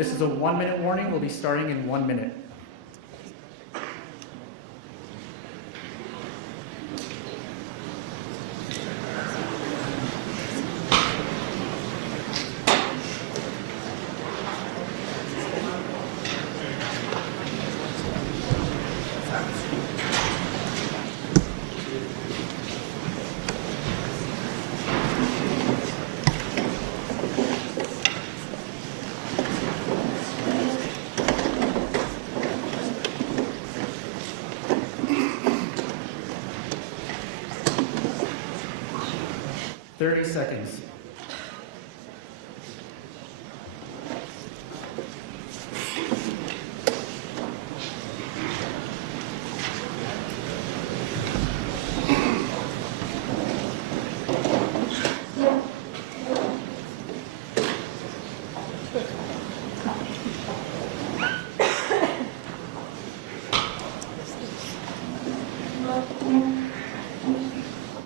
This is a 1-minute warning. We'll be starting in 1 minute. Thirty seconds.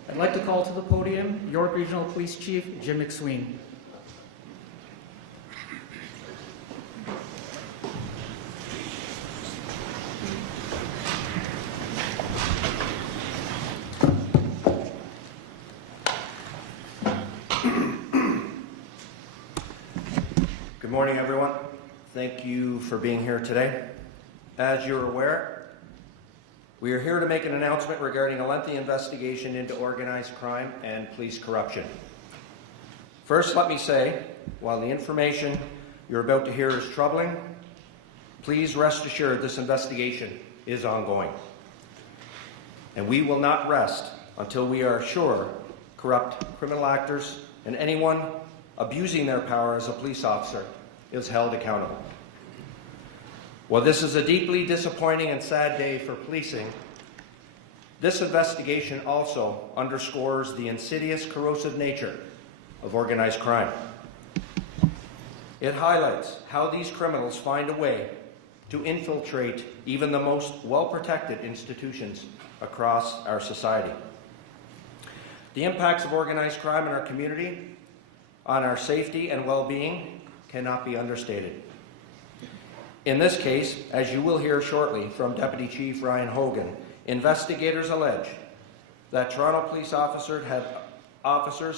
I'd like to call to the podium York Regional Police Chief Jim McSween. Good morning, everyone. Thank you for being here today. As you're aware, we are here to make an announcement regarding a lengthy investigation into organized crime and police corruption. First, let me say, while the information you're about to hear is troubling, please rest assured this investigation is ongoing. And we will not rest until we are sure corrupt criminal actors and anyone abusing their power as a police officer is held accountable. While this is a deeply disappointing and sad day for policing, this investigation also underscores the insidious, corrosive nature of organized crime. It highlights how these criminals find a way to infiltrate even the most well-protected institutions across our society. The impacts of organized crime in our community on our safety and well-being cannot be understated. In this case, as you will hear shortly from Deputy Chief Ryan Hogan, investigators allege that Toronto police officers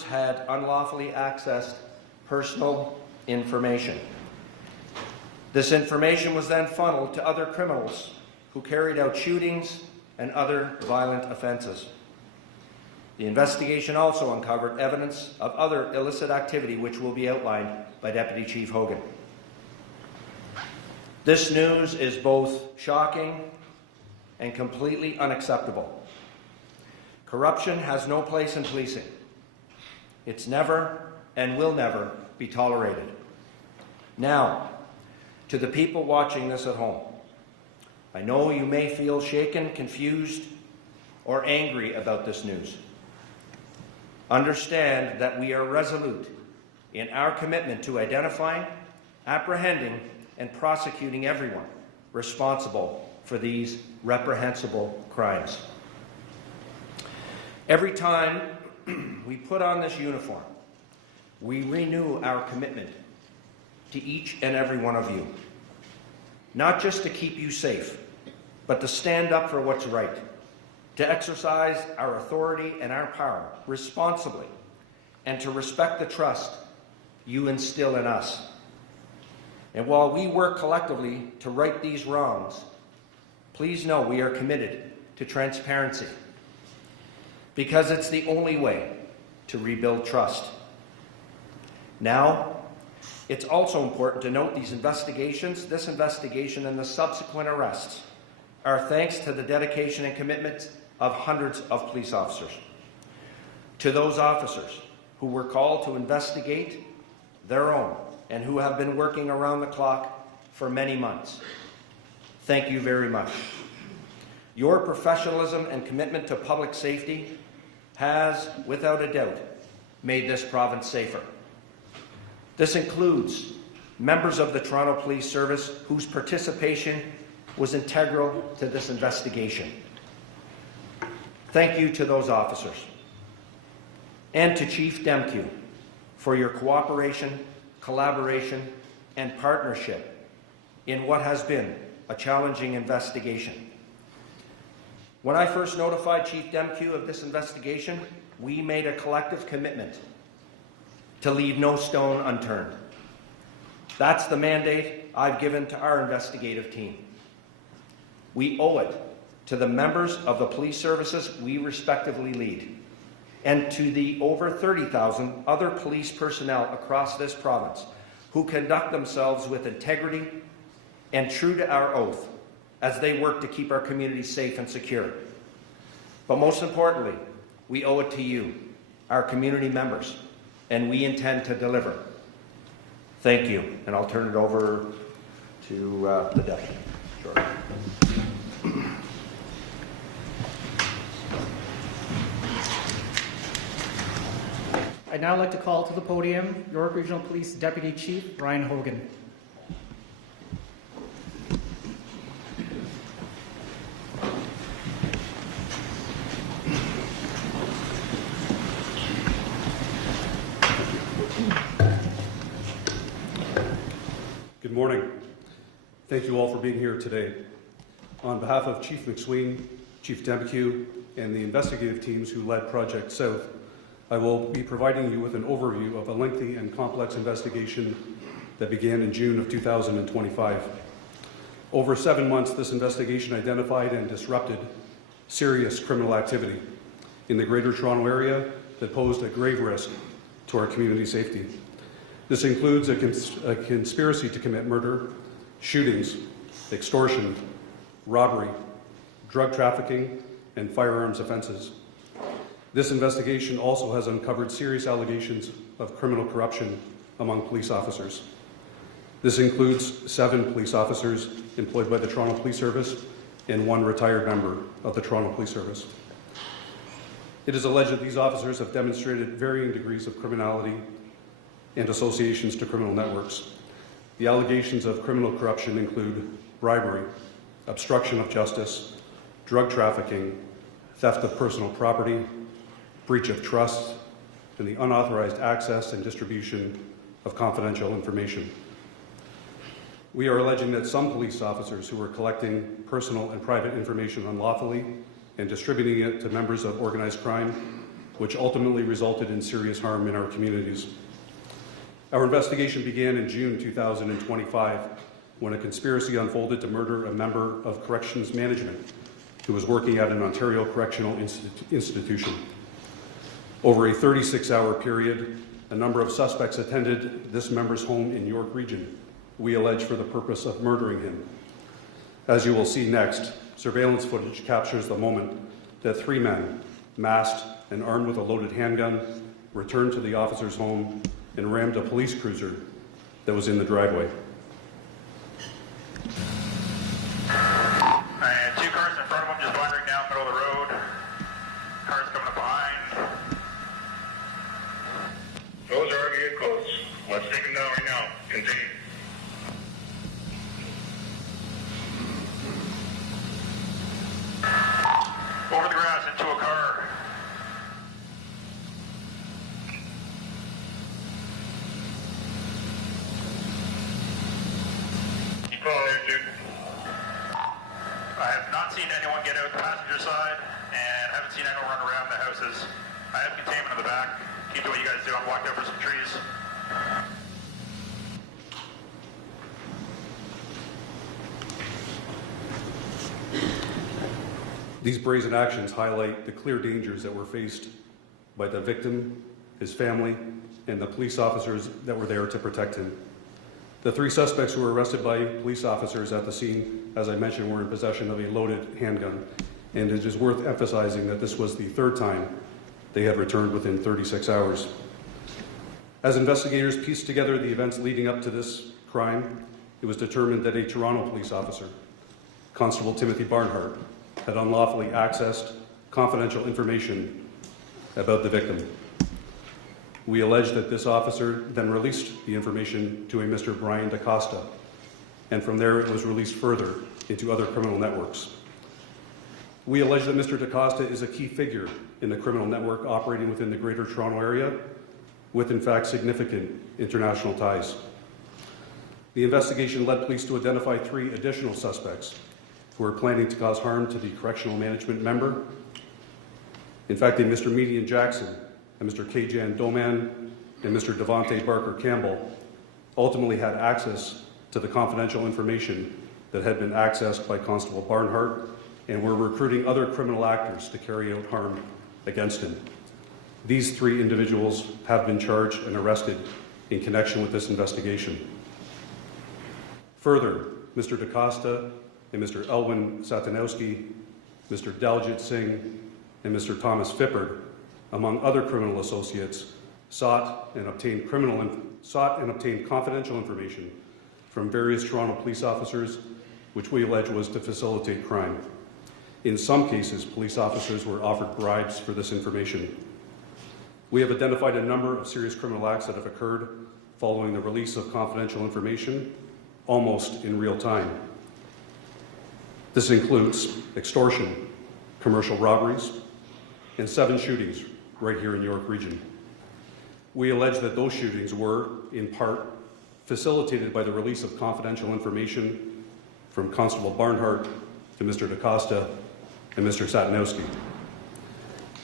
had unlawfully accessed personal information. This information was then funneled to other criminals who carried out shootings and other violent offences. The investigation also uncovered evidence of other illicit activity which will be outlined by Deputy Chief Hogan. This news is both shocking and completely unacceptable. Corruption has no place in policing. It's never and will never be tolerated. Now, to the people watching this at home, I know you may feel shaken, confused, or angry about this news. Understand that we are resolute in our commitment to identifying, apprehending, and prosecuting everyone responsible for these reprehensible crimes. Every time we put on this uniform, we renew our commitment to each and every one of you, not just to keep you safe, but to stand up for what's right, to exercise our authority and our power responsibly, and to respect the trust you instill in us. And while we work collectively to right these wrongs, please know we are committed to transparency, because it's the only way to rebuild trust. Now, it's also important to note this investigation and the subsequent arrests are thanks to the dedication and commitment of hundreds of police officers. To those officers who were called to investigate their own and who have been working around the clock for many months, thank you very much. Your professionalism and commitment to public safety has, without a doubt, made this province safer. This includes members of the Toronto Police Service whose participation was integral to this investigation. Thank you to those officers. And to Chief Demkiw for your cooperation, collaboration, and partnership in what has been a challenging investigation. When I first notified Chief Demkiw of this investigation, we made a collective commitment to leave no stone unturned. That's the mandate I've given to our investigative team. We owe it to the members of the police services we respectively lead, and to the over 30,000 other police personnel across this province who conduct themselves with integrity and true to our oath as they work to keep our communities safe and secure. But most importantly, we owe it to you, our community members, and we intend to deliver. Thank you, and I'll turn it over to the deputy. Sure. I'd now like to call to the podium York Regional Police Deputy Chief Ryan Hogan. Good morning. Thank you all for being here today. On behalf of Chief McSween, Chief Demkiw, and the investigative teams who led Project South, I will be providing you with an overview of a lengthy and complex investigation that began in June of 2025. Over 7 months, this investigation identified and disrupted serious criminal activity in the Greater Toronto Area that posed a grave risk to our community safety. This includes a conspiracy to commit murder, shootings, extortion, robbery, drug trafficking, and firearms offences. This investigation also has uncovered serious allegations of criminal corruption among police officers. This includes 7 police officers employed by the Toronto Police Service and 1 retired member of the Toronto Police Service. It is alleged that these officers have demonstrated varying degrees of criminality and associations to criminal networks. The allegations of criminal corruption include bribery, obstruction of justice, drug trafficking, theft of personal property, breach of trust, and the unauthorized access and distribution of confidential information. We are alleging that some police officers who were collecting personal and private information unlawfully and distributing it to members of organized crime, which ultimately resulted in serious harm in our communities. Our investigation began in June 2025 when a conspiracy unfolded to murder a member of corrections management who was working at an Ontario correctional institution. Over a 36-hour period, a number of suspects attended this member's home in York Region, we allege for the purpose of murdering him. As you will see next, surveillance footage captures the moment that 3 men, masked and armed with a loaded handgun, returned to the officer's home and rammed a police cruiser that was in the driveway. And 2 cars in front of them just wandering down the middle of the road. Cars coming up behind. Those are already getting close. Let's take them down right now. Continue. Over the grass into a car. Keep on there, dude. I have not seen anyone get out the passenger side and haven't seen anyone run around the houses. I have containment in the back. Keep doing what you guys do. I'm walked over some trees. These brazen actions highlight the clear dangers that were faced by the victim, his family, and the police officers that were there to protect him. The 3 suspects who were arrested by police officers at the scene, as I mentioned, were in possession of a loaded handgun, and it is worth emphasizing that this was the 3rd time they had returned within 36 hours. As investigators pieced together the events leading up to this crime, it was determined that a Toronto police officer, Constable Timothy Barnhart, had unlawfully accessed confidential information about the victim. We allege that this officer then released the information to a Mr. Brian DaCosta, and from there it was released further into other criminal networks. We allege that Mr. DaCosta is a key figure in the criminal network operating within the Greater Toronto Area, with in fact significant international ties. The investigation led police to identify 3 additional suspects who were planning to cause harm to the correctional management member. In fact, a Mr. Median Jackson, and Mr. Kajan Doman, and Mr. Devontae Barker Campbell ultimately had access to the confidential information that had been accessed by Constable Barnhart and were recruiting other criminal actors to carry out harm against him. These 3 individuals have been charged and arrested in connection with this investigation. Further, Mr. DaCosta and Mr. Elwin Satanowski, Mr. Daljit Singh, and Mr. Thomas Fippard, among other criminal associates, sought and obtained confidential information from various Toronto police officers, which we allege was to facilitate crime. In some cases, police officers were offered bribes for this information. We have identified a number of serious criminal acts that have occurred following the release of confidential information, almost in real time. This includes extortion, commercial robberies, and 7 shootings right here in York Region. We allege that those shootings were, in part, facilitated by the release of confidential information from Constable Barnhart to Mr. DaCosta and Mr. Satanowski.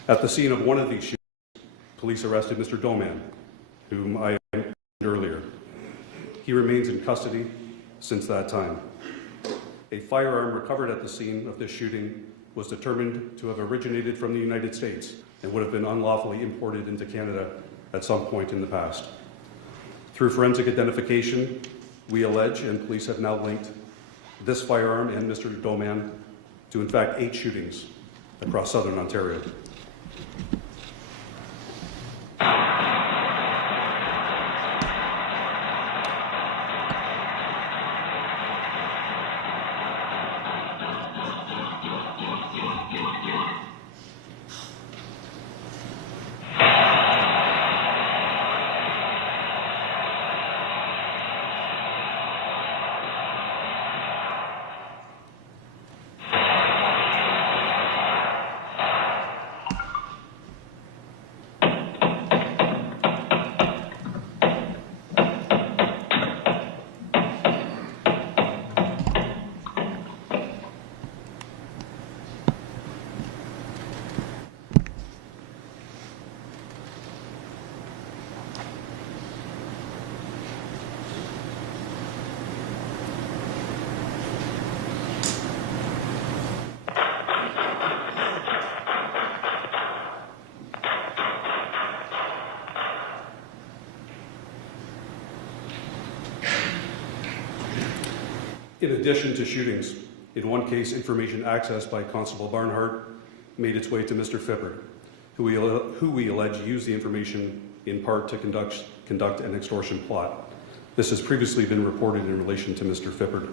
At the scene of one of these shootings, police arrested Mr. Doman, whom I mentioned earlier. He remains in custody since that time. A firearm recovered at the scene of this shooting was determined to have originated from the United States and would have been unlawfully imported into Canada at some point in the past. Through forensic identification, we allege, and police have now linked this firearm and Mr. Doman to, in fact, 8 shootings across southern Ontario. In addition to shootings, in one case, information accessed by Constable Barnhart made its way to Mr. Fippard, who we allege used the information in part to conduct an extortion plot. This has previously been reported in relation to Mr. Fippard.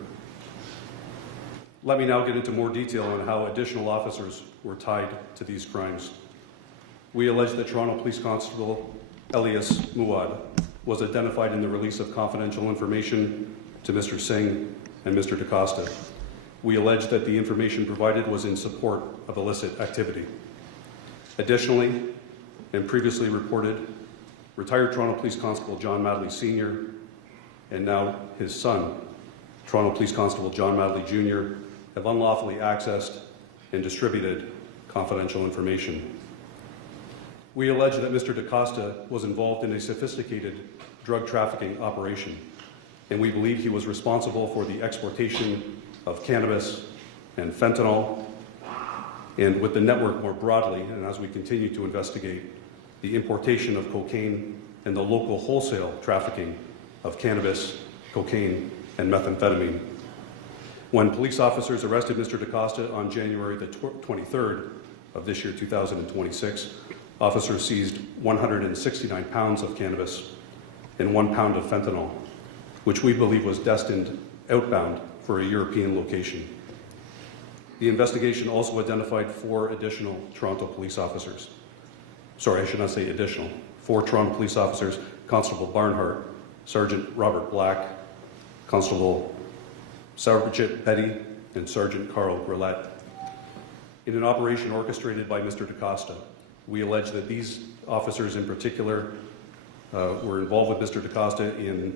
Let me now get into more detail on how additional officers were tied to these crimes. We allege that Toronto Police Constable Elias Muad was identified in the release of confidential information to Mr. Singh and Mr. DaCosta. We allege that the information provided was in support of illicit activity. Additionally, and previously reported, retired Toronto Police Constable John Madley Sr. and now his son, Toronto Police Constable John Madley Jr., have unlawfully accessed and distributed confidential information. We allege that Mr. DaCosta was involved in a sophisticated drug trafficking operation, and we believe he was responsible for the exportation of cannabis and fentanyl, and with the network more broadly, and as we continue to investigate, the importation of cocaine and the local wholesale trafficking of cannabis, cocaine, and methamphetamine. When police officers arrested Mr. DaCosta on January the 23rd of this year, 2026, officers seized 169 pounds of cannabis and 1 pound of fentanyl, which we believe was destined outbound for a European location. The investigation also identified 4 additional Toronto police officers. Sorry, I should not say additional. 4 Toronto police officers, Constable Barnhart, Sergeant Robert Black, Constable Sarabjit Betty, and Sergeant Carl Grillette. In an operation orchestrated by Mr. DaCosta, we allege that these officers in particular were involved with Mr. DaCosta in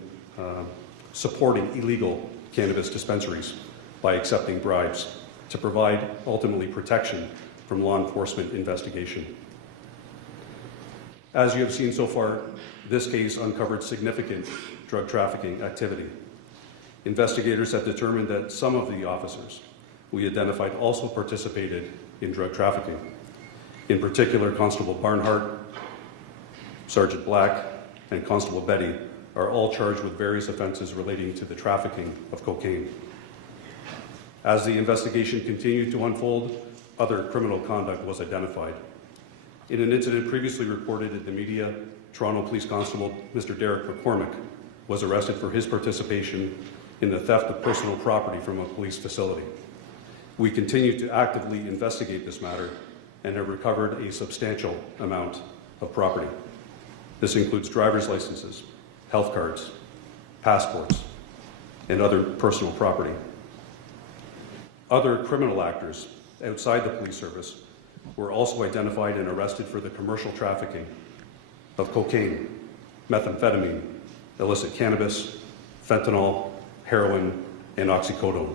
supporting illegal cannabis dispensaries by accepting bribes to provide ultimately protection from law enforcement investigation. As you have seen so far, this case uncovered significant drug trafficking activity. Investigators have determined that some of the officers we identified also participated in drug trafficking. In particular, Constable Barnhart, Sergeant Black, and Constable Betty are all charged with various offenses relating to the trafficking of cocaine. As the investigation continued to unfold, other criminal conduct was identified. In an incident previously reported in the media, Toronto Police Constable Mr. Derek McCormick was arrested for his participation in the theft of personal property from a police facility. We continue to actively investigate this matter and have recovered a substantial amount of property. This includes driver's licenses, health cards, passports, and other personal property. Other criminal actors outside the police service were also identified and arrested for the commercial trafficking of cocaine, methamphetamine, illicit cannabis, fentanyl, heroin, and oxycodone.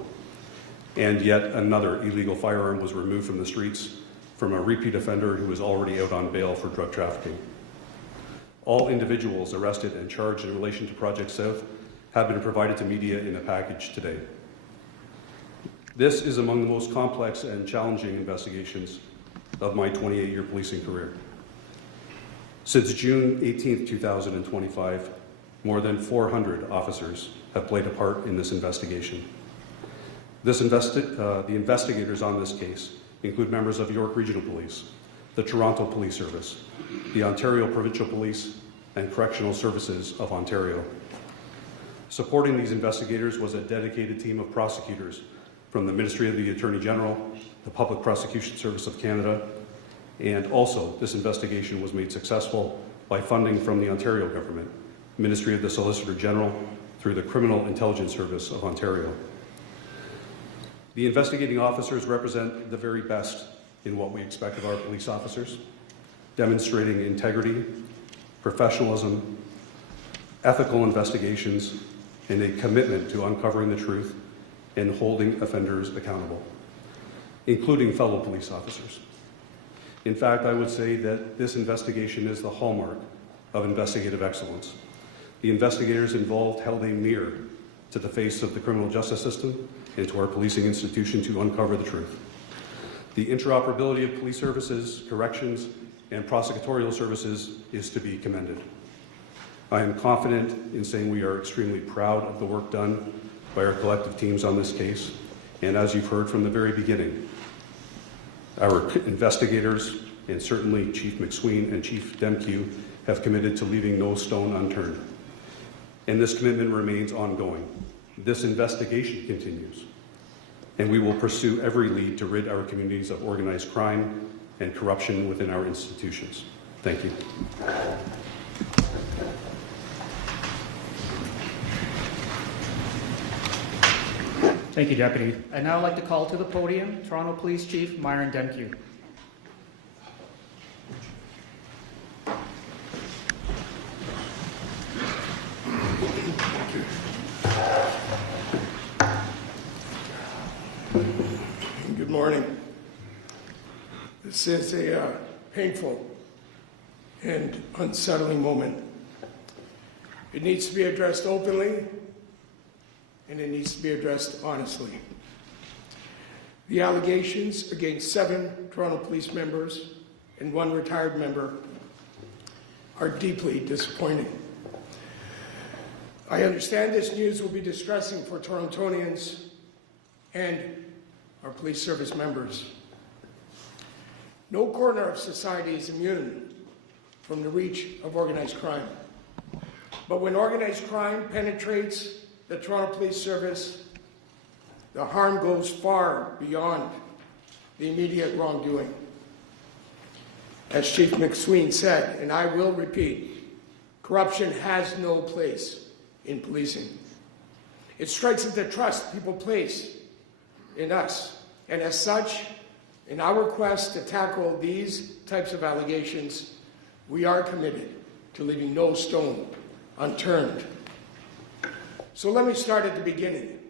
And yet another illegal firearm was removed from the streets from a repeat offender who was already out on bail for drug trafficking. All individuals arrested and charged in relation to Project South have been provided to media in a package today. This is among the most complex and challenging investigations of my 28-year policing career. Since June 18, 2025, more than 400 officers have played a part in this investigation. The investigators on this case include members of York Regional Police, the Toronto Police Service, the Ontario Provincial Police, and Correctional Services of Ontario. Supporting these investigators was a dedicated team of prosecutors from the Ministry of the Attorney General, the Public Prosecution Service of Canada, and also this investigation was made successful by funding from the Ontario government, Ministry of the Solicitor General, through the Criminal Intelligence Service of Ontario. The investigating officers represent the very best in what we expect of our police officers, demonstrating integrity, professionalism, ethical investigations, and a commitment to uncovering the truth and holding offenders accountable, including fellow police officers. In fact, I would say that this investigation is the hallmark of investigative excellence. The investigators involved held a mirror to the face of the criminal justice system and to our policing institution to uncover the truth. The interoperability of police services, corrections, and prosecutorial services is to be commended. I am confident in saying we are extremely proud of the work done by our collective teams on this case, and as you've heard from the very beginning, our investigators, and certainly Chief McSween and Chief Demkiw, have committed to leaving no stone unturned. And this commitment remains ongoing. This investigation continues, and we will pursue every lead to rid our communities of organized crime and corruption within our institutions. Thank you. Thank you, Deputy. I'd now like to call to the podium Toronto Police Chief Myron Demkiw. Good morning. This is a painful and unsettling moment. It needs to be addressed openly, and it needs to be addressed honestly. The allegations against 7 Toronto police members and 1 retired member are deeply disappointing. I understand this news will be distressing for Torontonians and our police service members. No corner of society is immune from the reach of organized crime. But when organized crime penetrates the Toronto Police Service, the harm goes far beyond the immediate wrongdoing. As Chief McSween said, and I will repeat, corruption has no place in policing. It strikes at the trust people place in us, and as such, in our quest to tackle these types of allegations, we are committed to leaving no stone unturned. So let me start at the beginning.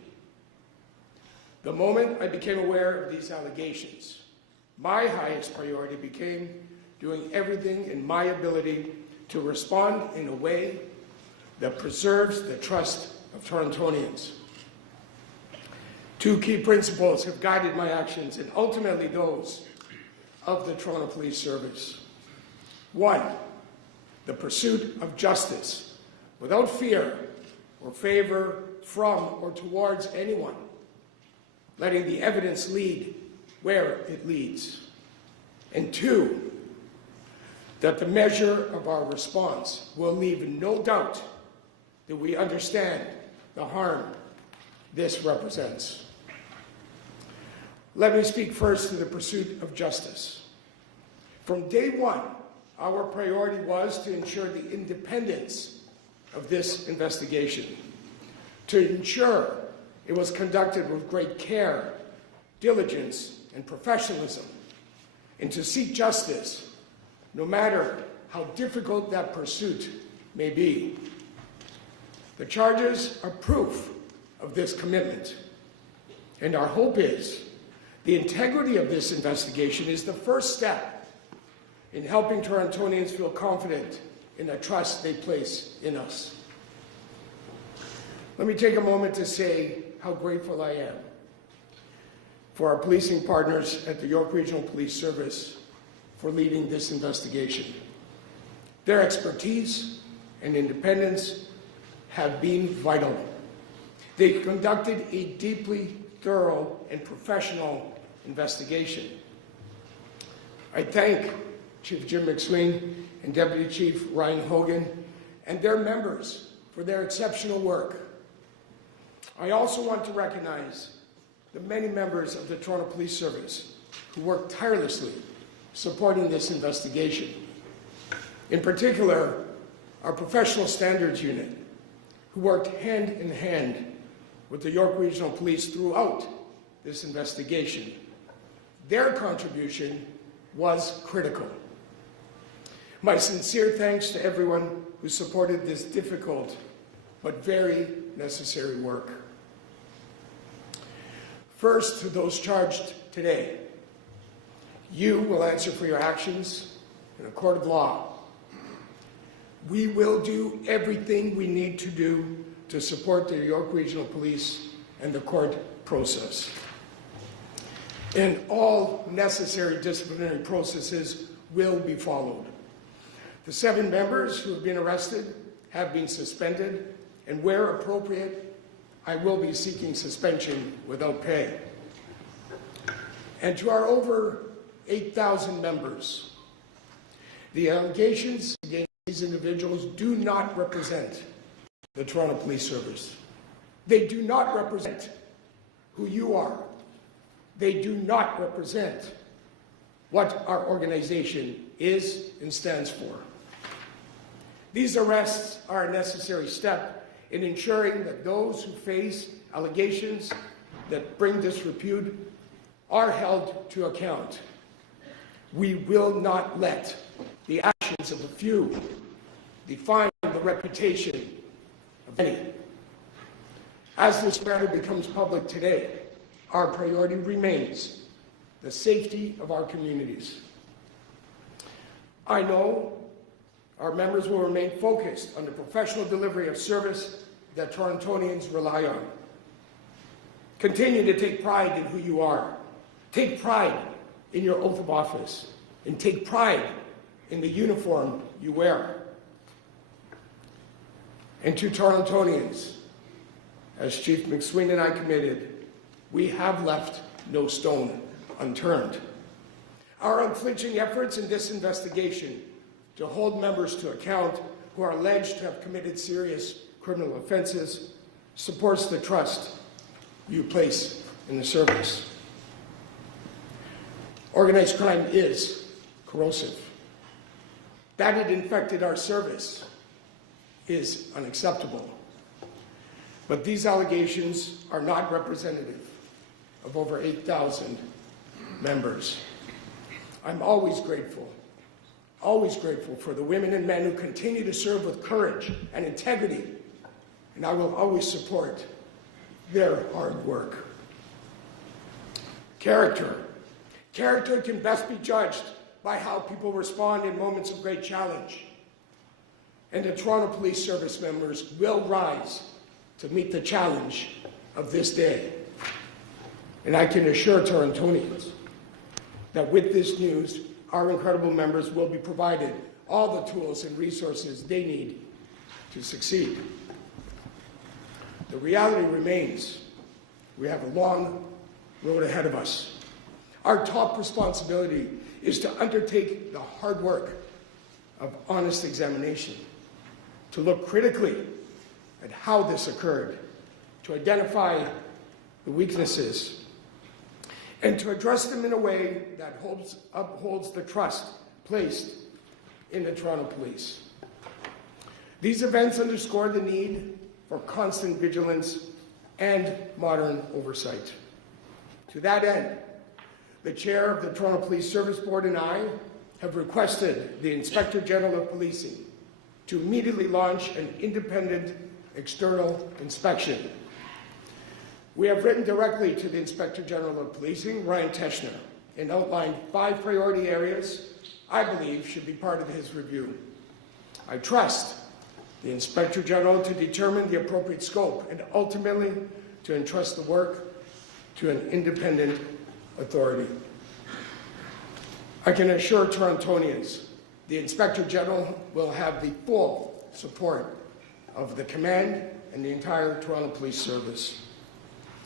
The moment I became aware of these allegations, my highest priority became doing everything in my ability to respond in a way that preserves the trust of Torontonians. Two key principles have guided my actions and ultimately those of the Toronto Police Service. One, the pursuit of justice without fear or favor from or towards anyone, letting the evidence lead where it leads. And two, that the measure of our response will leave no doubt that we understand the harm this represents. Let me speak first to the pursuit of justice. From day one, our priority was to ensure the independence of this investigation, to ensure it was conducted with great care, diligence, and professionalism, and to seek justice, no matter how difficult that pursuit may be. The charges are proof of this commitment, and our hope is the integrity of this investigation is the first step in helping Torontonians feel confident in the trust they place in us. Let me take a moment to say how grateful I am for our policing partners at the York Regional Police Service for leading this investigation. Their expertise and independence have been vital. They conducted a deeply thorough and professional investigation. I thank Chief Jim McSween and Deputy Chief Ryan Hogan and their members for their exceptional work. I also want to recognize the many members of the Toronto Police Service who worked tirelessly supporting this investigation. In particular, our Professional Standards Unit, who worked hand in hand with the York Regional Police throughout this investigation. Their contribution was critical. My sincere thanks to everyone who supported this difficult but very necessary work. First, to those charged today, you will answer for your actions in a court of law. We will do everything we need to do to support the York Regional Police and the court process. And all necessary disciplinary processes will be followed. The 7 members who have been arrested have been suspended, and where appropriate, I will be seeking suspension without pay. And to our over 8,000 members, the allegations against these individuals do not represent the Toronto Police Service. They do not represent who you are. They do not represent what our organization is and stands for. These arrests are a necessary step in ensuring that those who face allegations that bring disrepute are held to account. We will not let the actions of a few define the reputation of many. As this matter becomes public today, our priority remains the safety of our communities. I know our members will remain focused on the professional delivery of service that Torontonians rely on. Continue to take pride in who you are. Take pride in your oath of office, and take pride in the uniform you wear. And to Torontonians, as Chief McSween and I committed, we have left no stone unturned. Our unflinching efforts in this investigation to hold members to account who are alleged to have committed serious criminal offenses supports the trust you place in the service. Organized crime is corrosive. That it infected our service is unacceptable. But these allegations are not representative of over 8,000 members. I'm always grateful for the women and men who continue to serve with courage and integrity and I will always support their hard work. Character. Character can best be judged by how people respond in moments of great challenge. And the Toronto Police Service members will rise to meet the challenge of this day. And I can assure Torontonians that with this news, our incredible members will be provided all the tools and resources they need to succeed. The reality remains, we have a long road ahead of us. Our top responsibility is to undertake the hard work of honest examination, to look critically at how this occurred, to identify the weaknesses, and to address them in a way that upholds the trust placed in the Toronto Police. These events underscore the need for constant vigilance and modern oversight. To that end, the Chair of the Toronto Police Service Board and I have requested the Inspector General of Policing to immediately launch an independent external inspection. We have written directly to the Inspector General of Policing, Ryan Teschner, and outlined 5 priority areas I believe should be part of his review. I trust the Inspector General to determine the appropriate scope and ultimately to entrust the work to an independent authority. I can assure Torontonians the Inspector General will have the full support of the command and the entire Toronto Police Service.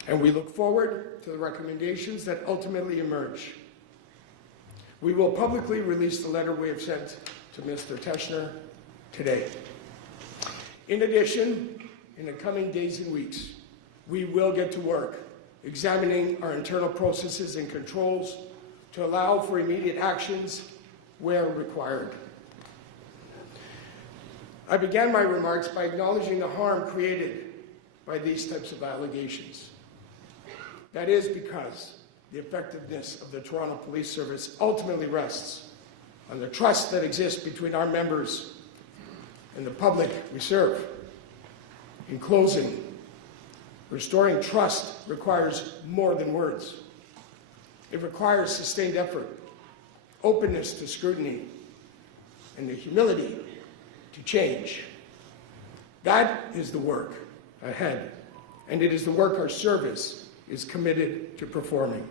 And we look forward to the recommendations that ultimately emerge. We will publicly release the letter we have sent to Mr. Teschner today. In addition, in the coming days and weeks, we will get to work examining our internal processes and controls to allow for immediate actions where required. I began my remarks by acknowledging the harm created by these types of allegations. That is because the effectiveness of the Toronto Police Service ultimately rests on the trust that exists between our members and the public we serve. In closing, restoring trust requires more than words. It requires sustained effort, openness to scrutiny, and the humility to change. That is the work ahead, and it is the work our service is committed to performing.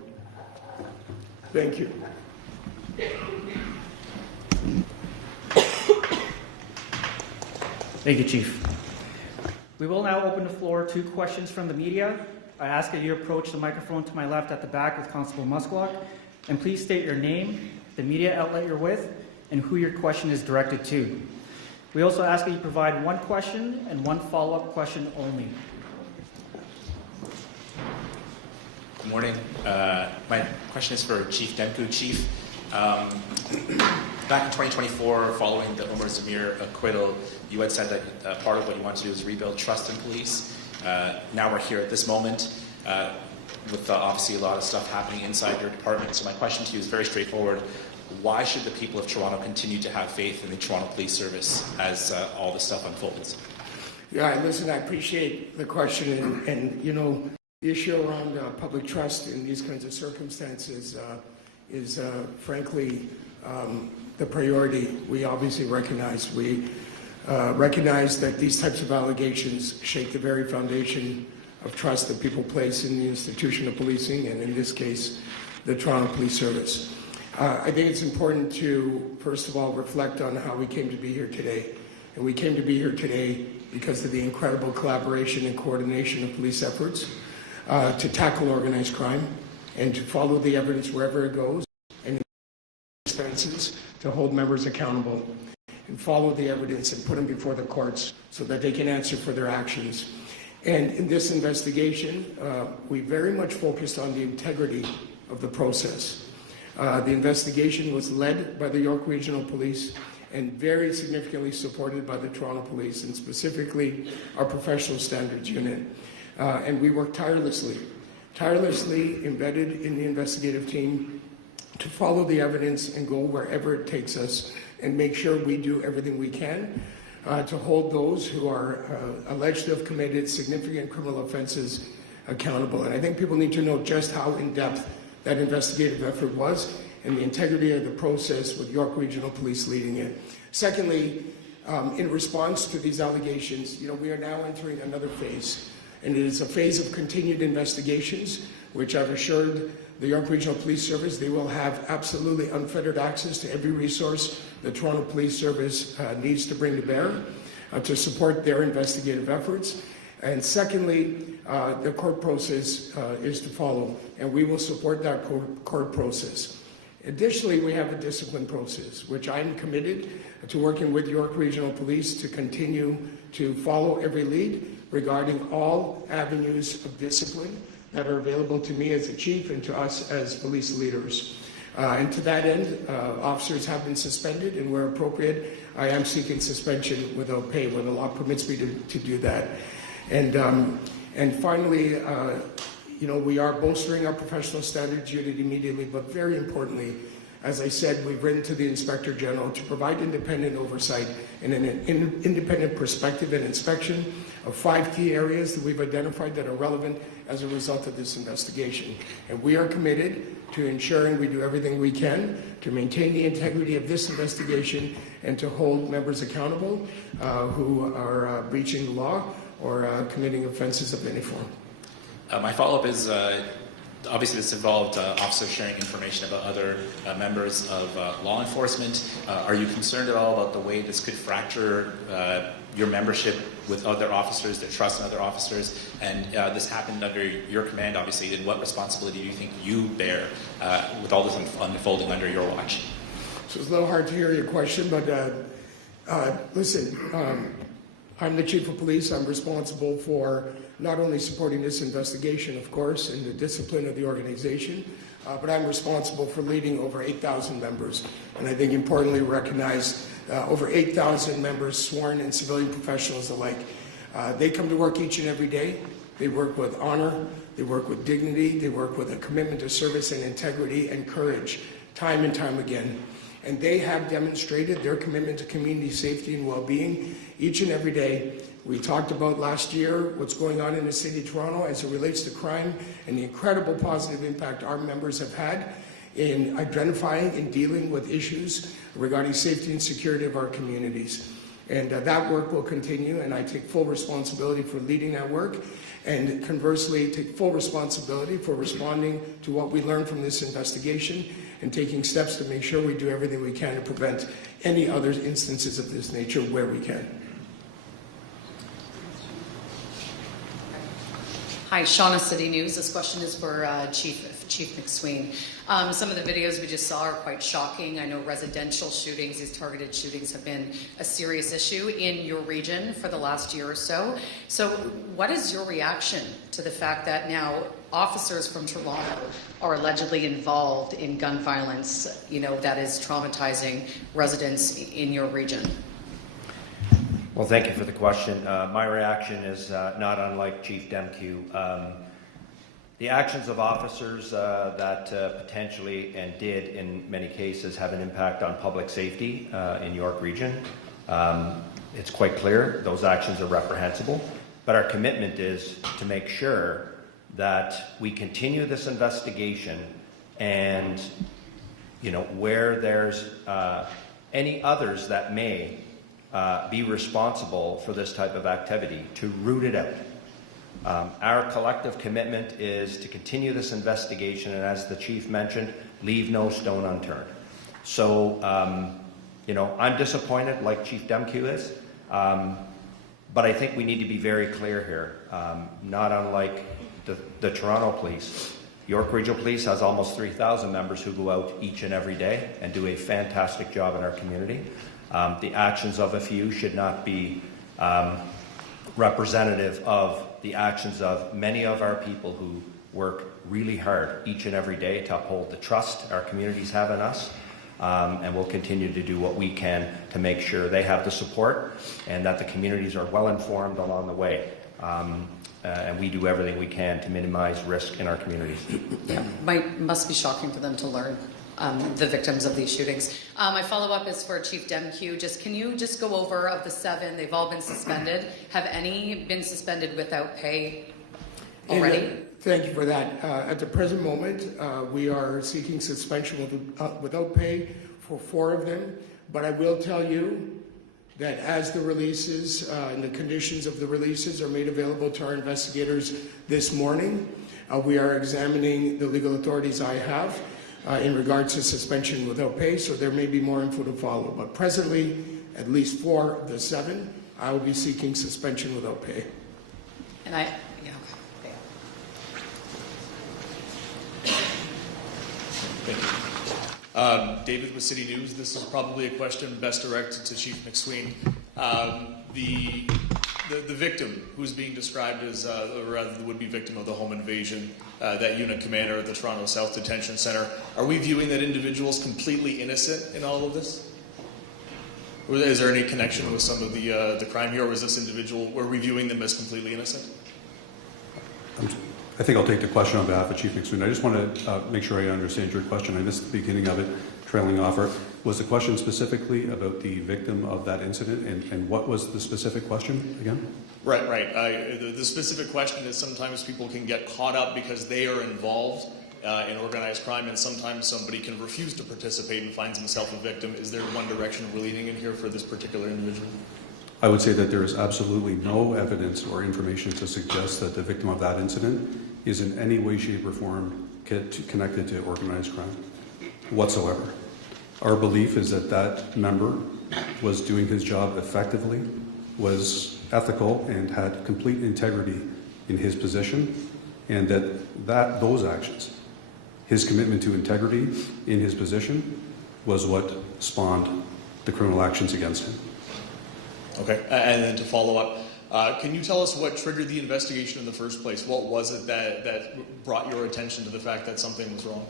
Thank you. Thank you, Chief. We will now open the floor to questions from the media. I ask that you approach the microphone to my left at the back with Constable Musquelock, and please state your name, the media outlet you're with, and who your question is directed to. We also ask that you provide one question and one follow-up question only. Good morning. My question is for Chief Demkiw. Chief, back in 2024, following the Omar Zamir acquittal, you had said that part of what you wanted to do is rebuild trust in police. Now we're here at this moment with obviously a lot of stuff happening inside your department. So my question to you is very straightforward. Why should the people of Toronto continue to have faith in the Toronto Police Service as all this stuff unfolds? Yeah, listen, I appreciate the question, and you know, the issue around public trust in these kinds of circumstances is frankly the priority we obviously recognize. We recognize that these types of allegations shake the very foundation of trust that people place in the institution of policing, and in this case, the Toronto Police Service. I think it's important to, first of all, reflect on how we came to be here today. And we came to be here today because of the incredible collaboration and coordination of police efforts to tackle organized crime and to follow the evidence wherever it goes, and instances to hold members accountable and follow the evidence and put them before the courts so that they can answer for their actions. And in this investigation, we very much focused on the integrity of the process. The investigation was led by the York Regional Police and very significantly supported by the Toronto Police, and specifically our Professional Standards Unit. And we worked tirelessly embedded in the investigative team to follow the evidence and go wherever it takes us and make sure we do everything we can to hold those who are alleged to have committed significant criminal offenses accountable. And I think people need to know just how in-depth that investigative effort was and the integrity of the process with York Regional Police leading it. Secondly, in response to these allegations, we are now entering another phase, and it is a phase of continued investigations, which I've assured the York Regional Police Service they will have absolutely unfettered access to every resource the Toronto Police Service needs to bring to bear to support their investigative efforts. And secondly, the court process is to follow, and we will support that court process. Additionally, we have the discipline process, which I'm committed to working with York Regional Police to continue to follow every lead regarding all avenues of discipline that are available to me as a chief and to us as police leaders. And to that end, officers have been suspended, and where appropriate, I am seeking suspension without pay when the law permits me to do that. And finally, we are bolstering our professional standards unit immediately, but very importantly, as I said, we've written to the Inspector General to provide independent oversight and an independent perspective and inspection of 5 key areas that we've identified that are relevant as a result of this investigation. And we are committed to ensuring we do everything we can to maintain the integrity of this investigation and to hold members accountable who are breaching the law or committing offenses of any form. My follow-up is, obviously this involved officers sharing information about other members of law enforcement. Are you concerned at all about the way this could fracture your membership with other officers, their trust in other officers? And this happened under your command, obviously. And what responsibility do you think you bear with all this unfolding under your watch? So it's a little hard to hear your question, but listen, I'm the chief of police. I'm responsible for not only supporting this investigation, of course, and the discipline of the organization, but I'm responsible for leading over 8,000 members. And I think importantly recognize over 8,000 members, sworn and civilian professionals alike. They come to work each and every day. They work with honor, they work with dignity, they work with a commitment to service and integrity and courage, time and time again. And they have demonstrated their commitment to community safety and well-being each and every day. We talked about last year what's going on in the city of Toronto as it relates to crime and the incredible positive impact our members have had in identifying and dealing with issues regarding safety and security of our communities. And that work will continue, and I take full responsibility for leading that work, and conversely take full responsibility for responding to what we learned from this investigation and taking steps to make sure we do everything we can to prevent any other instances of this nature where we can. Hi, Shauna, City News. This question is for Chief McSween. Some of the videos we just saw are quite shocking. I know residential shootings, these targeted shootings, have been a serious issue in your region for the last year or so. So what is your reaction to the fact that now officers from Toronto are allegedly involved in gun violence, that is traumatizing residents in your region? Well, thank you for the question. My reaction is not unlike Chief Demkiw. The actions of officers that potentially and did in many cases have an impact on public safety in York Region. It's quite clear those actions are reprehensible, but our commitment is to make sure that we continue this investigation and, where there's any others that may be responsible for this type of activity, to root it out. Our collective commitment is to continue this investigation, and as the Chief mentioned, leave no stone unturned. So, I'm disappointed, like Chief Demkiw is, but I think we need to be very clear here. Not unlike the Toronto Police, York Regional Police has almost 3,000 members who go out each and every day and do a fantastic job in our community. The actions of a few should not be representative of the actions of many of our people who work really hard each and every day to uphold the trust our communities have in us, and we'll continue to do what we can to make sure they have the support and that the communities are well informed along the way. And we do everything we can to minimize risk in our communities. Yeah, must be shocking for them to learn the victims of these shootings. My follow-up is for Chief Demkiw. Can you just go over, of the 7, they've all been suspended. Have any been suspended without pay already? Thank you for that. At the present moment, we are seeking suspension without pay for 4 of them, but I will tell you that as the releases and the conditions of the releases are made available to our investigators this morning, we are examining the legal authorities I have in regards to suspension without pay, so there may be more info to follow. But presently, at least 4 of the 7, I will be seeking suspension without pay. And yeah, okay. Thank you. David with City News. This is probably a question best directed to Chief McSween. The victim who's being described as, or rather the would-be victim of the home invasion, that unit commander at the Toronto South Detention Centre, are we viewing that individual as completely innocent in all of this? Or is there any connection with some of the crime here, or is this individual, were we viewing them as completely innocent? I think I'll take the question on behalf of Chief McSween. I just want to make sure I understand your question. I missed the beginning of it, trailing off. Was the question specifically about the victim of that incident, and what was the specific question again? Right. The specific question is sometimes people can get caught up because they are involved in organized crime, and sometimes somebody can refuse to participate and finds himself a victim. Is there one direction we're leading in here for this particular individual? I would say that there is absolutely no evidence or information to suggest that the victim of that incident is in any way, shape, or form connected to organized crime whatsoever. Our belief is that that member was doing his job effectively, was ethical, and had complete integrity in his position, and that those actions, his commitment to integrity in his position, was what spawned the criminal actions against him. Okay, and then to follow up, can you tell us what triggered the investigation in the first place? What was it that brought your attention to the fact that something was wrong?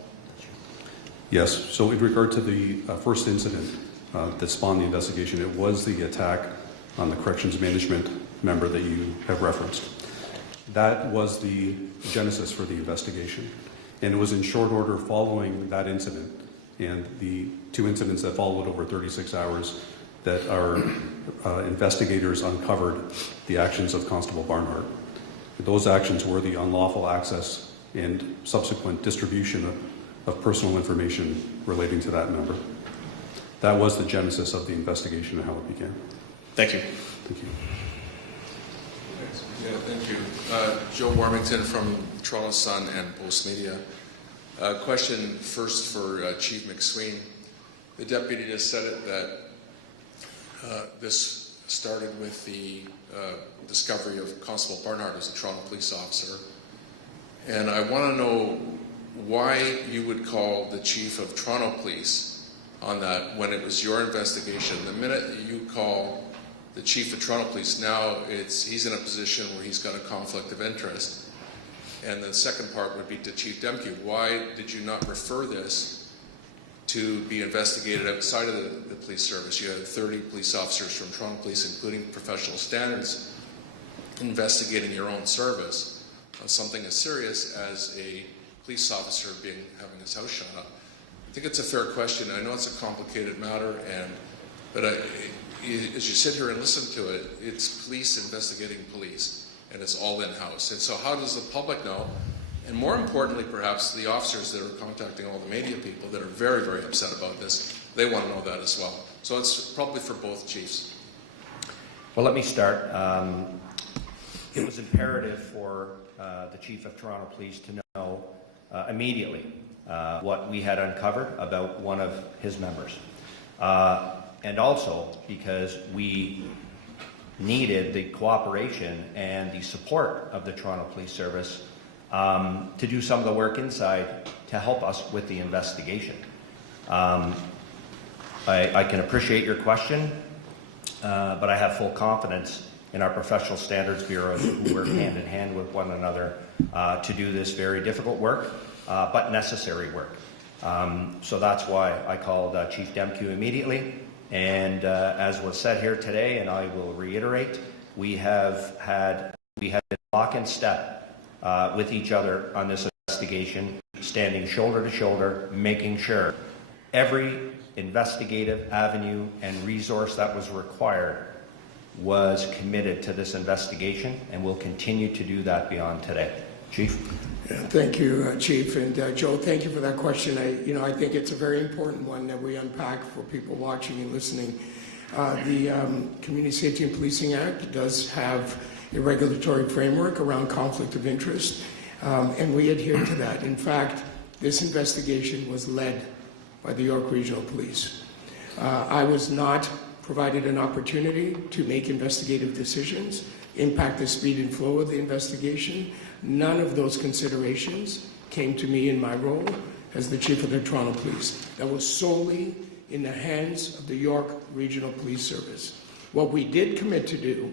Yes, so in regard to the first incident that spawned the investigation, it was the attack on the corrections management member that you have referenced. That was the genesis for the investigation. And it was in short order following that incident and the 2 incidents that followed over 36 hours that our investigators uncovered the actions of Constable Barnhart. Those actions were the unlawful access and subsequent distribution of personal information relating to that member. That was the genesis of the investigation and how it began. Thank you. Thank you. Yeah, thank you. Joe Warmington from Toronto Sun and Post Media. Question first for Chief McSween. The deputy just said it that this started with the discovery of Constable Barnhart as a Toronto police officer. And I want to know why you would call the chief of Toronto Police on that when it was your investigation. The minute that you call the chief of Toronto Police, now he's in a position where he's got a conflict of interest. And the second part would be to Chief Demkiw. Why did you not refer this to be investigated outside of the police service? You had 30 police officers from Toronto Police, including professional standards, investigating your own service on something as serious as a police officer having his house shot up. I think it's a fair question. I know it's a complicated matter, but as you sit here and listen to it, it's police investigating police, and it's all in-house. And so how does the public know? And more importantly, perhaps, the officers that are contacting all the media people that are very, very upset about this, they want to know that as well. So it's probably for both chiefs. Well, let me start. It was imperative for the Chief of Toronto Police to know immediately what we had uncovered about one of his members. And also because we needed the cooperation and the support of the Toronto Police Service to do some of the work inside to help us with the investigation. I can appreciate your question, but I have full confidence in our professional standards bureaus who work hand in hand with one another to do this very difficult work, but necessary work. So that's why I called Chief Demkiw immediately. And as was said here today, and I will reiterate, we have been lock and step with each other on this investigation, standing shoulder to shoulder, making sure Every investigative avenue and resource that was required was committed to this investigation, and will continue to do that beyond today. Chief? Yeah, thank you, Chief. And Joe, thank you for that question. I think it's a very important one that we unpack for people watching and listening. The Community Safety and Policing Act does have a regulatory framework around conflict of interest, and we adhere to that. In fact, this investigation was led by the York Regional Police. I was not provided an opportunity to make investigative decisions, impact the speed and flow of the investigation. None of those considerations came to me in my role as the Chief of the Toronto Police. That was solely in the hands of the York Regional Police Service. What we did commit to do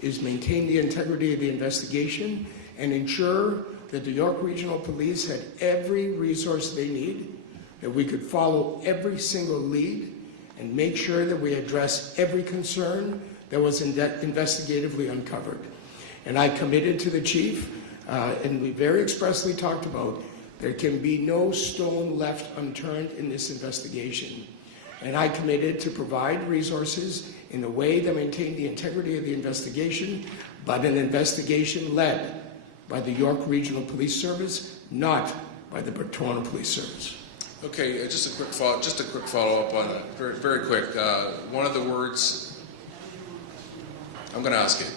is maintain the integrity of the investigation and ensure that the York Regional Police had every resource they need, that we could follow every single lead and make sure that we address every concern that was investigatively uncovered. And I committed to the Chief, and we very expressly talked about there can be no stone left unturned in this investigation. And I committed to provide resources in a way that maintained the integrity of the investigation, but an investigation led by the York Regional Police Service, not by the Toronto Police Service. Okay, just a quick follow-up on it. Very, very quick. One of the words I'm going to ask it.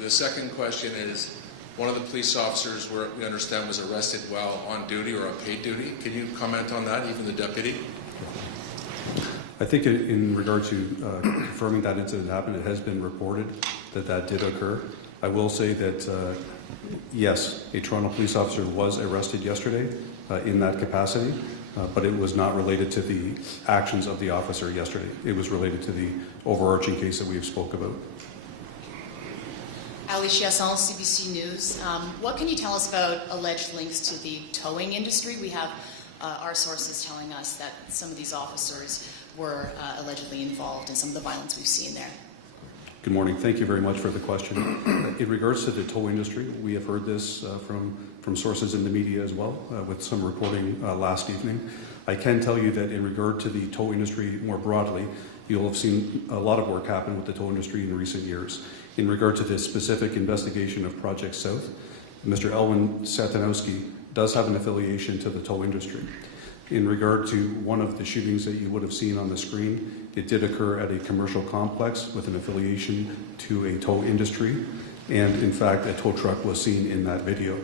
The second question is, one of the police officers, we understand, was arrested while on duty or on paid duty. Can you comment on that, even the deputy? I think in regard to confirming that incident happened, it has been reported that that did occur. I will say that, yes, a Toronto police officer was arrested yesterday in that capacity, but it was not related to the actions of the officer yesterday. It was related to the overarching case that we have spoke about. Ali Chiasson, CBC News. What can you tell us about alleged links to the towing industry? We have our sources telling us that some of these officers were allegedly involved in some of the violence we've seen there. Good morning. Thank you very much for the question. In regards to the tow industry, we have heard this from sources in the media as well, with some reporting last evening. I can tell you that in regard to the tow industry more broadly, you'll have seen a lot of work happen with the tow industry in recent years. In regard to this specific investigation of Project South, Mr. Elwin Satanowski does have an affiliation to the tow industry. In regard to one of the shootings that you would have seen on the screen, it did occur at a commercial complex with an affiliation to a tow industry, and in fact a tow truck was seen in that video.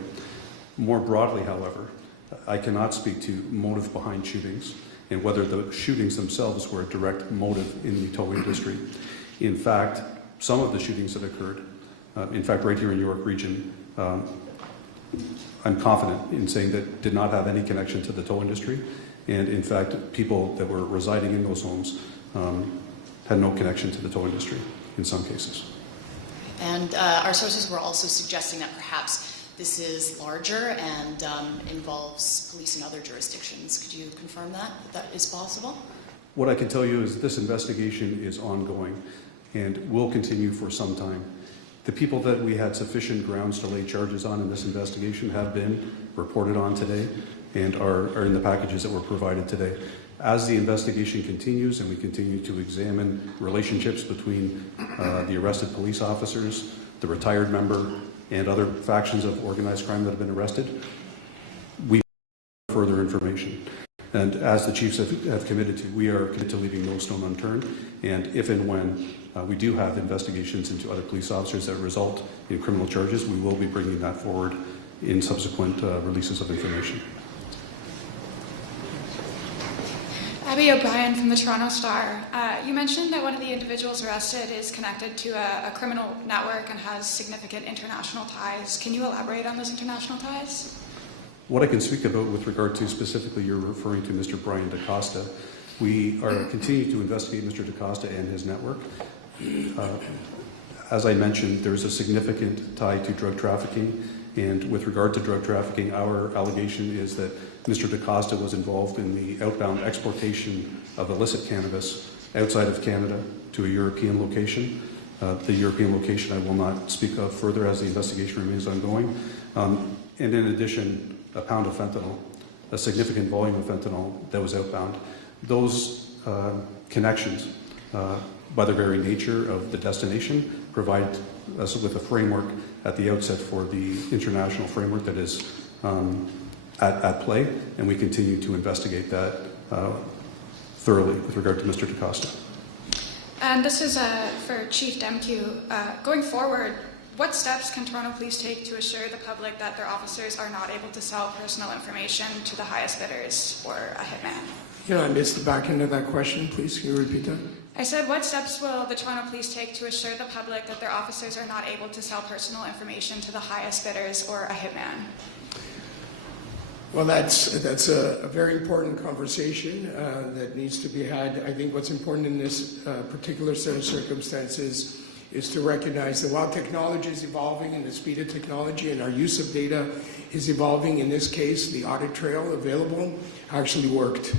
More broadly, however, I cannot speak to motive behind shootings and whether the shootings themselves were a direct motive in the tow industry. In fact, some of the shootings that occurred, in fact right here in York Region, I'm confident in saying that did not have any connection to the tow industry, and in fact people that were residing in those homes had no connection to the tow industry in some cases. And our sources were also suggesting that perhaps this is larger and involves police in other jurisdictions. Could you confirm that is possible? What I can tell you is this investigation is ongoing and will continue for some time. The people that we had sufficient grounds to lay charges on in this investigation have been reported on today and are in the packages that were provided today. As the investigation continues and we continue to examine relationships between the arrested police officers, the retired member, and other factions of organized crime that have been arrested, we have further information. And as the chiefs have committed to, we are committed to leaving no stone unturned. And if and when we do have investigations into other police officers that result in criminal charges, we will be bringing that forward in subsequent releases of information. Abby O'Brien from the Toronto Star. You mentioned that one of the individuals arrested is connected to a criminal network and has significant international ties. Can you elaborate on those international ties? What I can speak about with regard to specifically, you're referring to Mr. Brian DaCosta. We are continuing to investigate Mr. DaCosta and his network. As I mentioned, there's a significant tie to drug trafficking, and with regard to drug trafficking, our allegation is that Mr. DaCosta was involved in the outbound exportation of illicit cannabis outside of Canada to a European location. The European location I will not speak of further as the investigation remains ongoing. And in addition, a pound of fentanyl a significant volume of fentanyl that was outbound. Those connections, by their very nature of the destination, provide us with a framework at the outset for the international framework that is at play, and we continue to investigate that thoroughly with regard to Mr. DaCosta. And this is for Chief Demkiw. Going forward, what steps can Toronto Police take to assure the public that their officers are not able to sell personal information to the highest bidders or a hitman? Yeah, I missed the back end of that question. Please, can you repeat that? I said, what steps will the Toronto Police take to assure the public that their officers are not able to sell personal information to the highest bidders or a hitman? Well, that's a very important conversation that needs to be had. I think what's important in this particular set of circumstances is to recognize that while technology is evolving and the speed of technology and our use of data is evolving, in this case, the audit trail available actually worked.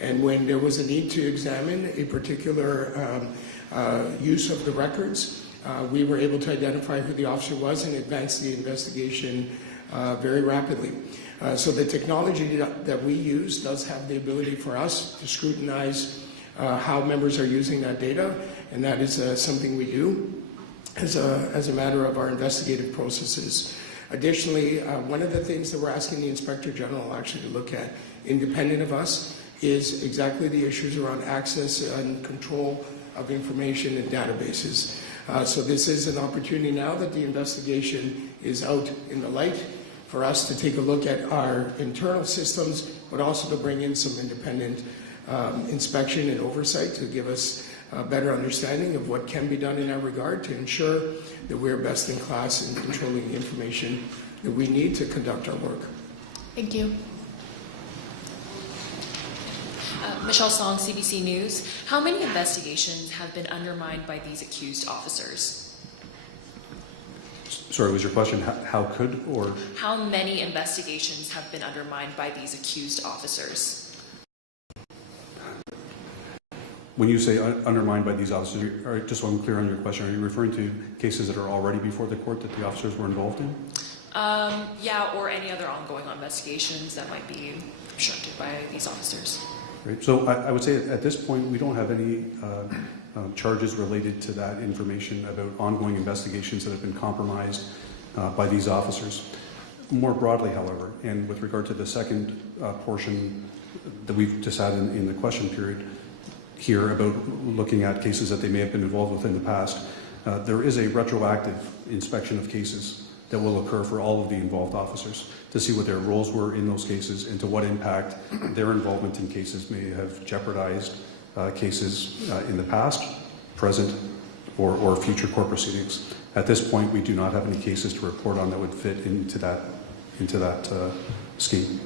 And when there was a need to examine a particular use of the records, we were able to identify who the officer was and advance the investigation very rapidly. So the technology that we use does have the ability for us to scrutinize how members are using that data, and that is something we do as a matter of our investigative processes. Additionally, one of the things that we're asking the Inspector General actually to look at, independent of us, is exactly the issues around access and control of information and databases. So this is an opportunity now that the investigation is out in the light for us to take a look at our internal systems, but also to bring in some independent inspection and oversight to give us a better understanding of what can be done in that regard to ensure that we're best in class in controlling the information that we need to conduct our work. Thank you. Michelle Song, CBC News. How many investigations have been undermined by these accused officers? Sorry, was your question how could or? How many investigations have been undermined by these accused officers? When you say undermined by these officers, just so I'm clear on your question, are you referring to cases that are already before the court that the officers were involved in? Yeah, or any other ongoing investigations that might be obstructed by these officers. Right. So I would say at this point we don't have any charges related to that information about ongoing investigations that have been compromised by these officers. More broadly, however, and with regard to the second portion that we've just had in the question period here about looking at cases that they may have been involved with in the past, there is a retroactive inspection of cases that will occur for all of the involved officers to see what their roles were in those cases and to what impact their involvement in cases may have jeopardized cases in the past, present, or future court proceedings. At this point, we do not have any cases to report on that would fit into that scheme.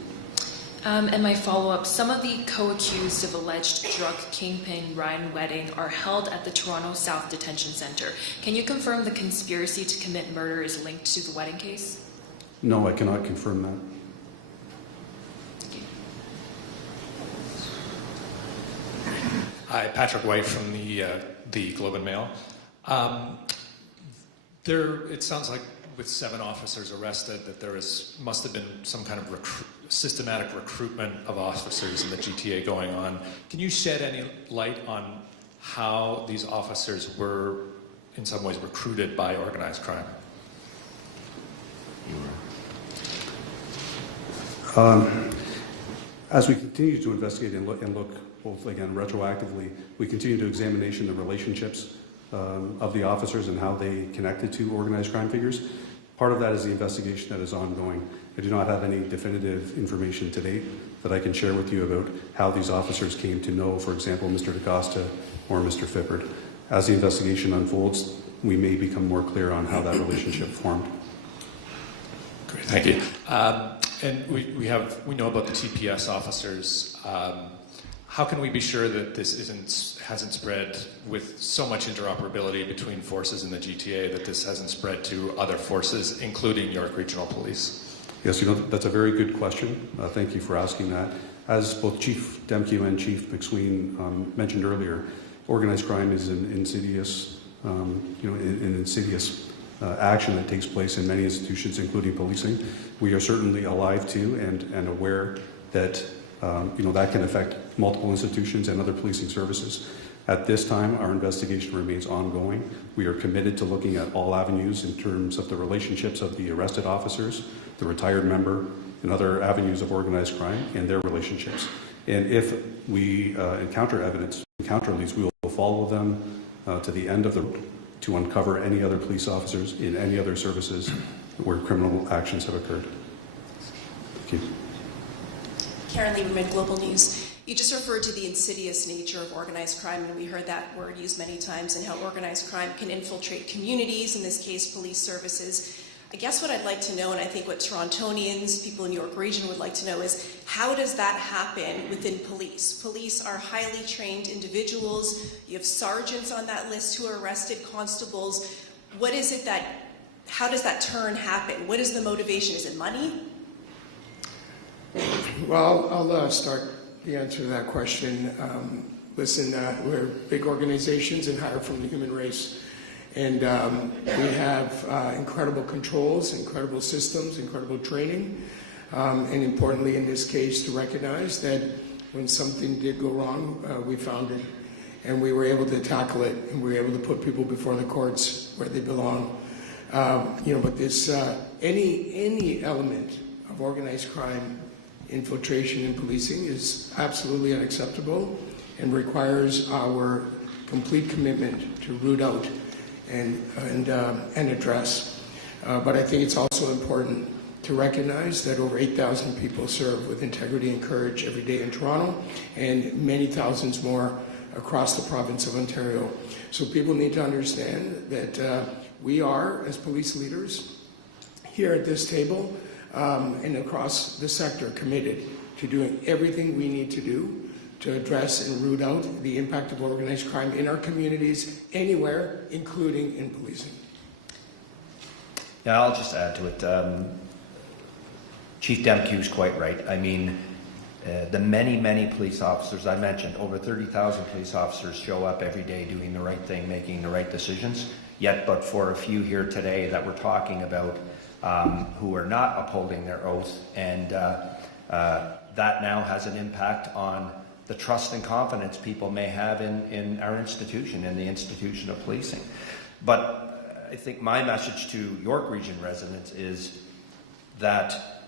And my follow-up, some of the co-accused of alleged drug kingpin Ryan Wedding are held at the Toronto South Detention Centre. Can you confirm the conspiracy to commit murder is linked to the Wedding case? No, I cannot confirm that. Hi, Patrick White from the Globe and Mail. It sounds like with 7 officers arrested that there must have been some kind of systematic recruitment of officers in the GTA going on. Can you shed any light on how these officers were in some ways recruited by organized crime? As we continue to investigate and look both again retroactively, we continue to examination the relationships of the officers and how they connected to organized crime figures. Part of that is the investigation that is ongoing. I do not have any definitive information to date that I can share with you about how these officers came to know, for example, Mr. DaCosta or Mr. Fippard. As the investigation unfolds, we may become more clear on how that relationship formed. Great, thank you. And we know about the TPS officers. How can we be sure that this hasn't spread with so much interoperability between forces in the GTA that this hasn't spread to other forces, including York Regional Police? Yes, that's a very good question. Thank you for asking that. As both Chief Demkiw and Chief McSween mentioned earlier, organized crime is an insidious, action that takes place in many institutions, including policing. We are certainly alive to and aware that that can affect multiple institutions and other policing services. At this time, our investigation remains ongoing. We are committed to looking at all avenues in terms of the relationships of the arrested officers, the retired member, and other avenues of organized crime and their relationships. And if we encounter these, we will follow them to the end of the road to uncover any other police officers in any other services where criminal actions have occurred. Thank you. Karen Lieberman, Global News. You just referred to the insidious nature of organized crime, and we heard that word used many times, and how organized crime can infiltrate communities, in this case police services. I guess what I'd like to know, and I think what Torontonians, people in New York region would like to know, is how does that happen within police? Police are highly trained individuals. You have sergeants on that list who are arrested, constables. What is it that, how does that turn happen? What is the motivation? Is it money? Well, I'll start the answer to that question. Listen, we're big organizations and hire from the human race. And we have incredible controls, incredible systems, incredible training. And importantly, in this case, to recognize that when something did go wrong, we found it. And we were able to tackle it. And we were able to put people before the courts where they belong. But this, any element of organized crime infiltration in policing is absolutely unacceptable and requires our complete commitment to root out and address. But I think it's also important to recognize that over 8,000 people serve with integrity and courage every day in Toronto, and many thousands more across the province of Ontario. So people need to understand that we are, as police leaders, here at this table and across the sector, committed to doing everything we need to do to address and root out the impact of organized crime in our communities, anywhere, including in policing. Yeah, I'll just add to it. Chief Demkiw is quite right. I mean, the many police officers I mentioned, over 30,000 police officers show up every day doing the right thing, making the right decisions. Yet, but for a few here today that we're talking about who are not upholding their oath, and that now has an impact on the trust and confidence people may have in our institution, in the institution of policing. But I think my message to York Region residents is that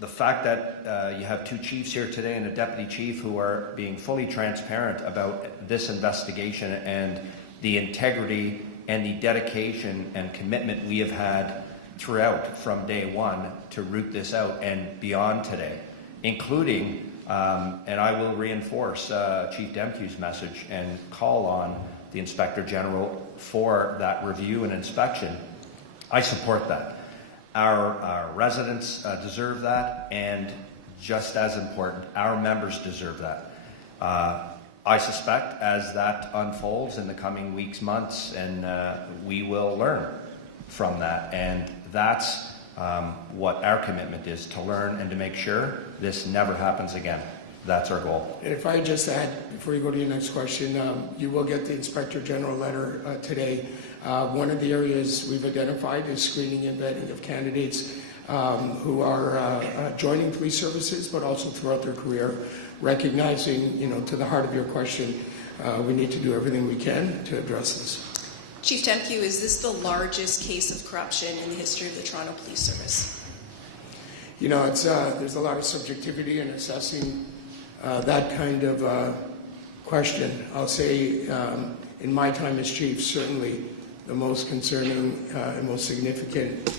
the fact that you have two chiefs here today and a deputy chief who are being fully transparent about this investigation and the integrity and the dedication and commitment we have had throughout from day one to root this out and beyond today, including and I will reinforce Chief Demkiw's message and call on the Inspector General for that review and inspection. I support that. Our residents deserve that, and just as important, our members deserve that. I suspect as that unfolds in the coming weeks, months, and we will learn from that, and that's what our commitment is, to learn and to make sure this never happens again. That's our goal. And if I just add, before you go to your next question, you will get the Inspector General letter today. One of the areas we've identified is screening and vetting of candidates who are joining police services, but also throughout their career, recognizing, to the heart of your question, we need to do everything we can to address this. Chief Demkiw, is this the largest case of corruption in the history of the Toronto Police Service? There's a lot of subjectivity in assessing that kind of question. I'll say, in my time as chief, certainly the most concerning and most significant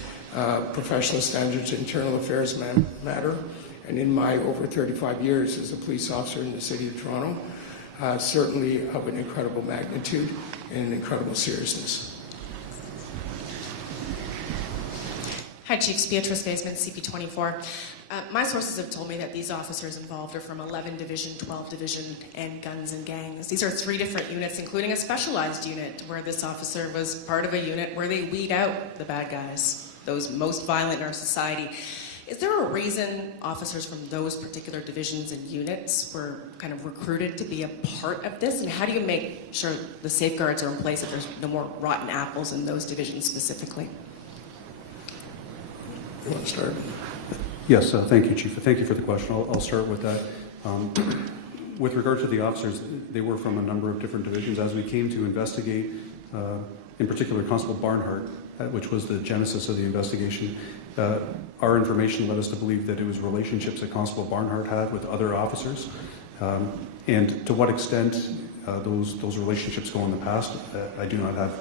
professional standards internal affairs matter. And in my over 35 years as a police officer in the City of Toronto, certainly of an incredible magnitude and incredible seriousness. Hi, Chiefs. Beatrice Faisman, CP24. My sources have told me that these officers involved are from 11 Division, 12 Division, and Guns and Gangs. These are 3 different units, including a specialized unit where this officer was part of a unit where they weed out the bad guys, those most violent in our society. Is there a reason officers from those particular divisions and units were kind of recruited to be a part of this? And how do you make sure the safeguards are in place that there's no more rotten apples in those divisions specifically? You want to start? Yes, thank you, Chief. Thank you for the question. I'll start with that. With regard to the officers, they were from a number of different divisions. As we came to investigate, in particular Constable Barnhart, which was the genesis of the investigation, our information led us to believe that it was relationships that Constable Barnhart had with other officers. And to what extent those relationships go in the past, I do not have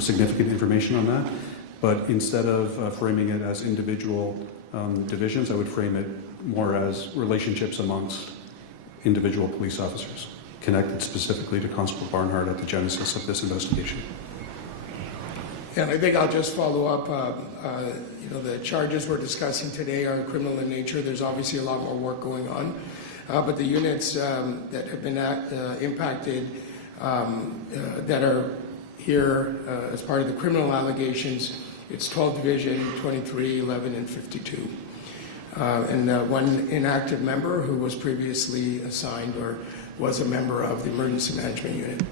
significant information on that. But instead of framing it as individual divisions, I would frame it more as relationships amongst individual police officers, connected specifically to Constable Barnhart at the genesis of this investigation. And I think I'll just follow up. The charges we're discussing today are criminal in nature. There's obviously a lot more work going on. But the units that have been impacted that are here as part of the criminal allegations, it's 12 Division, 23, 11, and 52. And one inactive member who was previously assigned or was a member of the Emergency Management Unit.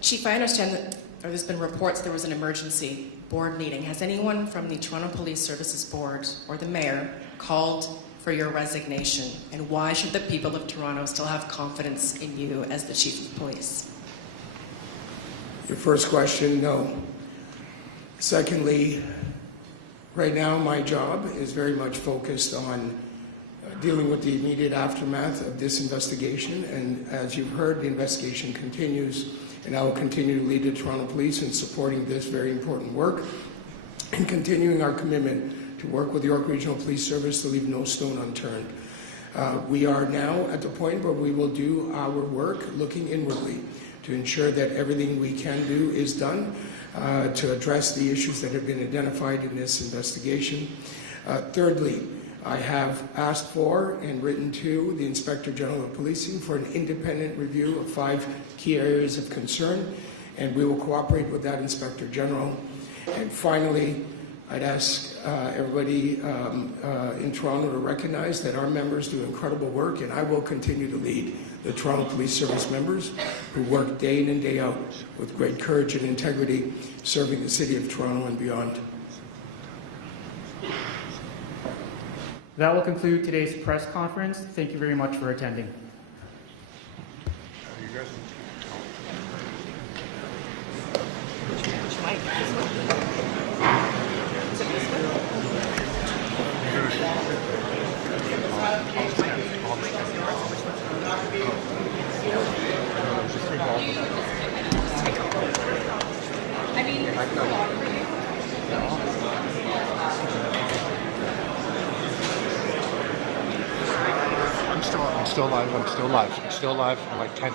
Chief, I understand that there's been reports there was an emergency board meeting. Has anyone from the Toronto Police Services Board or the Mayor called for your resignation? And why should the people of Toronto still have confidence in you as the Chief of Police? Your first question, no. Secondly, right now my job is very much focused on dealing with the immediate aftermath of this investigation. And as you've heard, the investigation continues, and I will continue to lead the Toronto Police in supporting this very important work and continuing our commitment to work with the York Regional Police Service to leave no stone unturned. We are now at the point where we will do our work looking inwardly to ensure that everything we can do is done to address the issues that have been identified in this investigation. Thirdly, I have asked for and written to the Inspector General of Policing for an independent review of 5 key areas of concern, and we will cooperate with that Inspector General. And finally, I'd ask everybody in Toronto to recognize that our members do incredible work, and I will continue to lead the Toronto Police Service members who work day in and day out with great courage and integrity, serving the City of Toronto and beyond. That will conclude today's press conference. Thank you very much for attending. I'm still live. I'm still live. I'm like 10